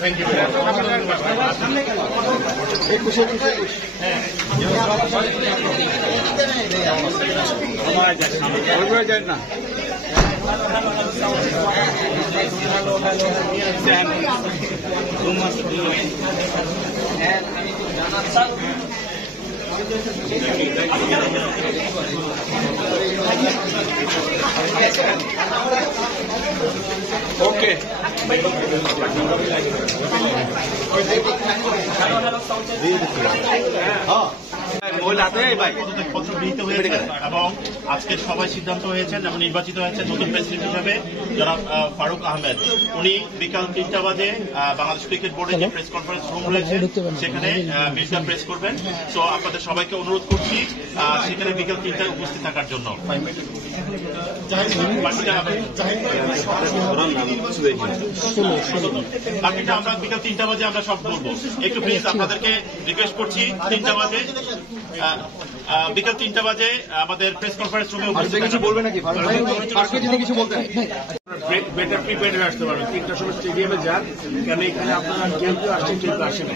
Thank you. না okay এবং আজকে সবাই সিদ্ধান্ত হয়েছেন এবং নির্বাচিত হয়েছেন নতুন প্রেসিডেন্ট হিসেবে জনাব ফারুক আহমেদ। উনি বিকাল 3টা বাজে বাংলাদেশ ক্রিকেট বোর্ডে যে প্রেস কনফারেন্স রুম রয়েছে সেখানে বিলটা প্রেস করবেন। সো আপনাদের সবাইকে অনুরোধ করছি সেখানে বিকাল 3টায় উপস্থিত থাকার জন্য। বাকিটা আমরা বিকাল 3টা বাজে আমরা সব বলবো। একটু প্লিজ আপনাদেরকে রিকোয়েস্ট করছি 3টা বাজে বিকাল 3টা বাজে আমাদের প্রেস কনফারেন্স রুমে কিছু বলবেন নাকি? কিছু বলতে বেটার প্রিপেয়ার্ড হয়ে আসতে পারবেন। 3টার সময় স্টেডিয়ামে যান, কেন এখানে আপনারা কেউ আসছেন কেউ আসে না।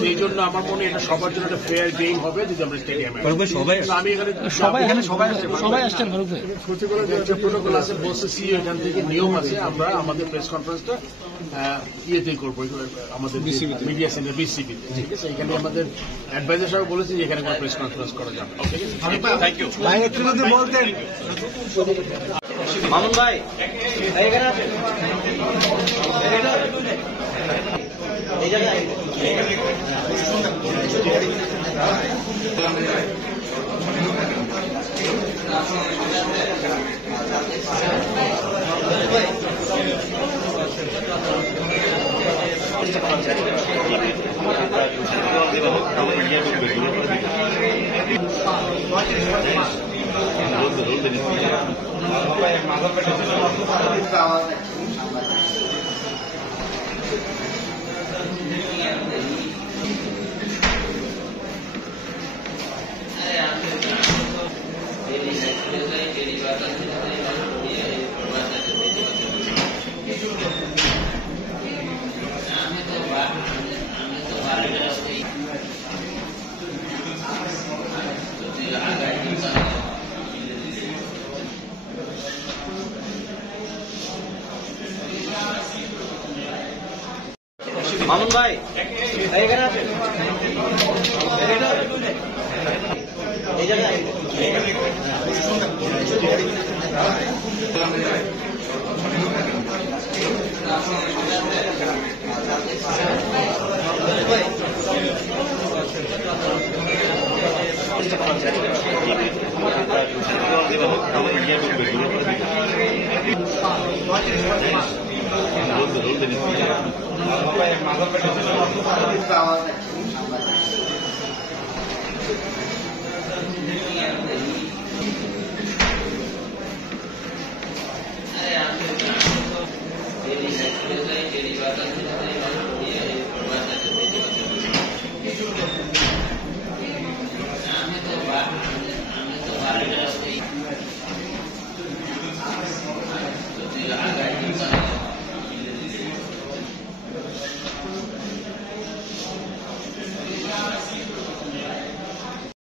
সেই জন্য আমার মনে এটা সবার জন্য একটা ফেয়ার গেম হবে যদি আমরা স্টেডিয়ামে। আমি এখানে সবাই আসছেন প্রোটোকল আছে, বসে সি এখান থেকে নিয়ম আছে। আমরা আমাদের প্রেস কনফারেন্সটা ইয়েতেই করবো, আমাদের মিডিয়া সেন্টার বিসিবি, ঠিক আছে? এখানে আমাদের অ্যাডভাইজার সাহেব বলেছেন যে এখানে কোনো প্রেস কনফারেন্স করা যাবে। Thank you. বলতেন মামুন ভাই এখানে আছেন এই জায়গায় মামুন ভাই এখানে আছেন এই জায়গায়